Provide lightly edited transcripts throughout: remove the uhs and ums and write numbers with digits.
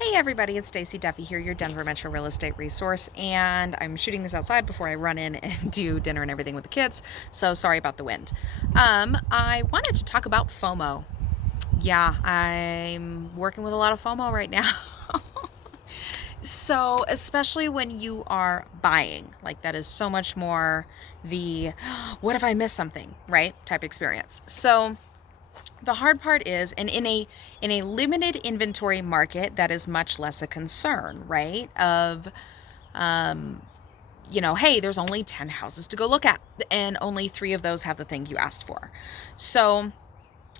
Hey everybody, it's Stacie Duffy here, your Denver Metro real estate resource, and I'm shooting this outside before I run in and do dinner and everything with the kids, so sorry about the wind. I wanted to talk about FOMO. Yeah, I'm working with a lot of FOMO right now. So, especially when you are buying, like that is so much more the what if I miss something, right? Type experience. So, the hard part is, and in a limited inventory market, that is much less a concern, right? Of hey, there's only 10 houses to go look at, and only 3 of those have the thing you asked for. So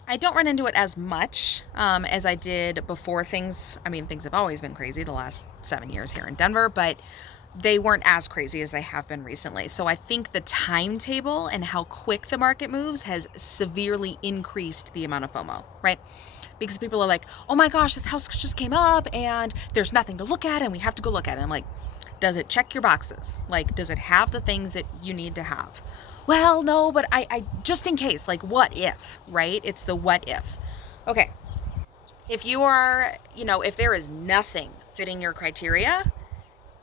I don't run into it as much as I did before things. I mean, things have always been crazy the last 7 years here in Denver, but they weren't as crazy as they have been recently. So I think the timetable and how quick the market moves has severely increased the amount of FOMO, right? Because people are like, oh my gosh, this house just came up and there's nothing to look at and we have to go look at it. I'm like, does it check your boxes? Like, does it have the things that you need to have? Well, no, but I just in case, like, what if, right? It's the what if. Okay. If you are, if there is nothing fitting your criteria,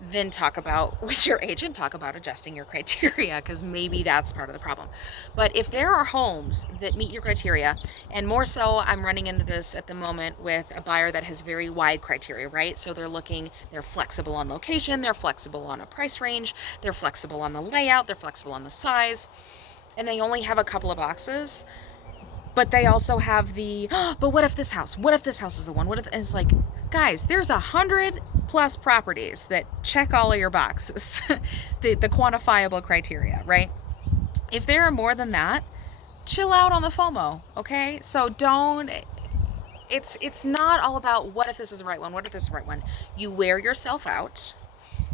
then talk about with your agent, talk about adjusting your criteria, because maybe that's part of the problem. But if there are homes that meet your criteria, and more so, I'm running into this at the moment with a buyer that has very wide criteria, right? So they're flexible on location, they're flexible on a price range, they're flexible on the layout, they're flexible on the size, and they only have a couple of boxes. But they also have but what if this house? What if this house is the one? What if it's like, guys, there's 100+ properties that check all of your boxes, the quantifiable criteria, right? If there are more than that, chill out on the FOMO, okay? So it's not all about what if this is the right one, what if this is the right one. You wear yourself out,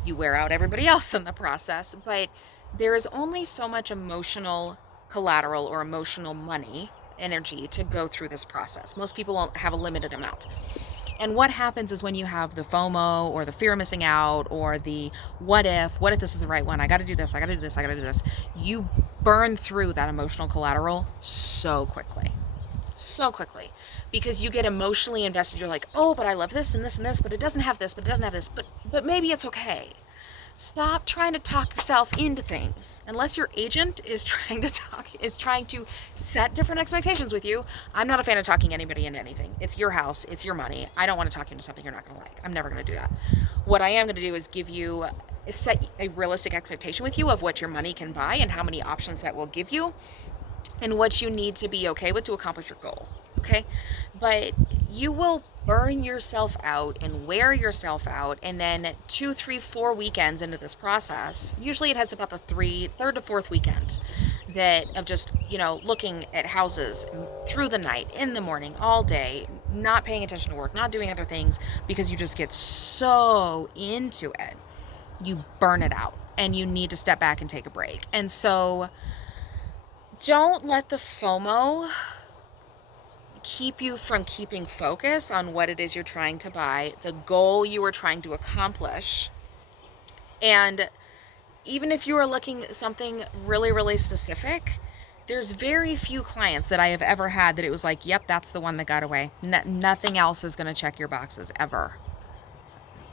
you wear out everybody else in the process, but there is only so much emotional collateral or emotional money energy to go through this process. Most people have a limited amount. And what happens is when you have the FOMO or the fear of missing out or the what if this is the right one, I got to do this, I got to do this, I got to do this, you burn through that emotional collateral so quickly. So quickly, because you get emotionally invested. You're like, oh, but I love this and this and this, but it doesn't have this, but it doesn't have this, but maybe it's okay. Stop trying to talk yourself into things. Unless your agent is trying to set different expectations with you. I'm not a fan of talking anybody into anything. It's your house, it's your money. I don't want to talk you into something you're not going to like. I'm never going to do that. What I am going to do is set a realistic expectation with you of what your money can buy and how many options that will give you, and what you need to be okay with to accomplish your goal. Okay? But you will burn yourself out and wear yourself out, and then 2, 3, 4 weekends into this process, usually it heads about the third to fourth weekend, that of just looking at houses through the night, in the morning, all day, not paying attention to work, not doing other things, because you just get so into it. You burn it out and you need to step back and take a break. And so don't let the FOMO keep you from keeping focus on what it is you're trying to buy, the goal you are trying to accomplish. And even if you are looking at something really, really specific, there's very few clients that I have ever had that it was like, yep, that's the one that got away. Nothing else is going to check your boxes ever.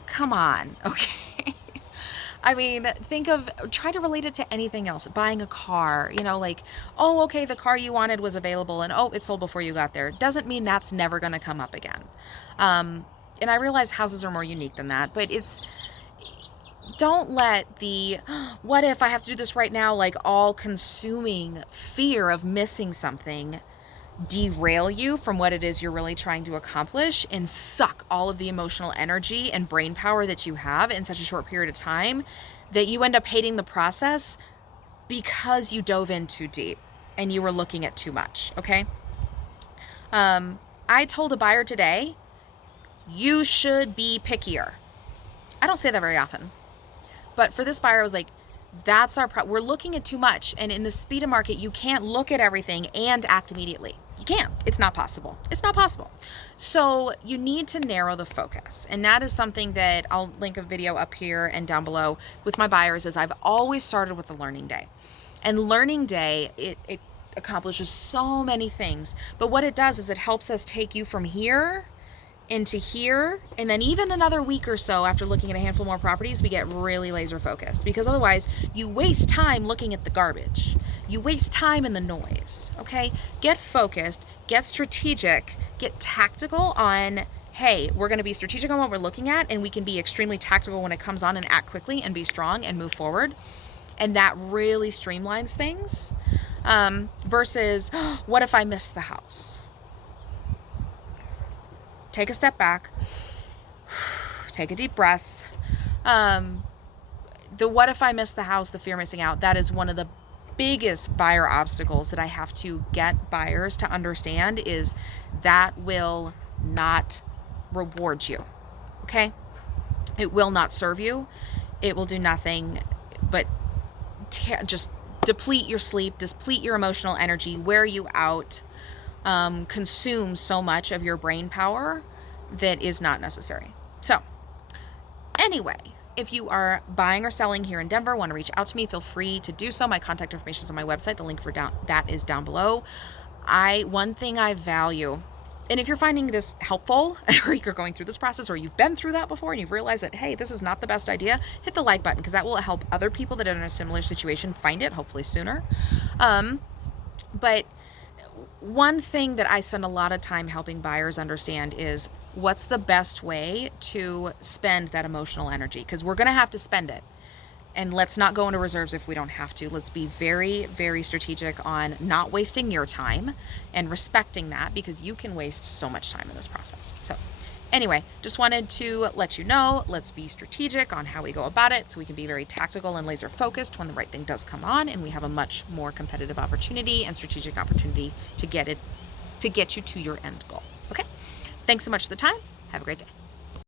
Come on, okay? I mean, try to relate it to anything else. Buying a car, like, oh, okay, the car you wanted was available and oh, it sold before you got there. Doesn't mean that's never going to come up again. And I realize houses are more unique than that, but don't let the what if I have to do this right now, like all consuming fear of missing something derail you from what it is you're really trying to accomplish and suck all of the emotional energy and brain power that you have in such a short period of time that you end up hating the process because you dove in too deep and you were looking at too much, okay? I told a buyer today, you should be pickier. I don't say that very often. But for this buyer, I was like, that's we're looking at too much. And in the speed of market, you can't look at everything and act immediately. You can't. It's not possible. It's not possible. So you need to narrow the focus. And that is something that I'll link a video up here and down below with my buyers, is I've always started with a learning day. And learning day, it accomplishes so many things. But what it does is it helps us take you from here into here, and then even another week or so after looking at a handful more properties, we get really laser focused, because otherwise you waste time looking at the garbage. You waste time in the noise, okay? Get focused, get strategic, get tactical on, hey, we're gonna be strategic on what we're looking at, and we can be extremely tactical when it comes on and act quickly and be strong and move forward. And that really streamlines things, versus, what if I miss the house? Take a step back, take a deep breath. The what if I miss the house, the fear of missing out, that is one of the biggest buyer obstacles that I have to get buyers to understand, is that will not reward you, okay? It will not serve you. It will do nothing but just deplete your sleep, deplete your emotional energy, wear you out, consume so much of your brain power that is not necessary. So anyway, if you are buying or selling here in Denver, want to reach out to me, feel free to do so. My contact information is on my website. The link for that is down below. One thing I value, and if you're finding this helpful, or you're going through this process, or you've been through that before and you've realized that, hey, this is not the best idea, hit the like button, because that will help other people that are in a similar situation find it, hopefully sooner. But one thing that I spend a lot of time helping buyers understand is, what's the best way to spend that emotional energy? Because we're going to have to spend it. And let's not go into reserves if we don't have to. Let's be very, very strategic on not wasting your time and respecting that, because you can waste so much time in this process. So anyway, just wanted to let you know, let's be strategic on how we go about it, so we can be very tactical and laser focused when the right thing does come on, and we have a much more competitive opportunity and strategic opportunity to get you to your end goal. Okay? Thanks so much for the time. Have a great day.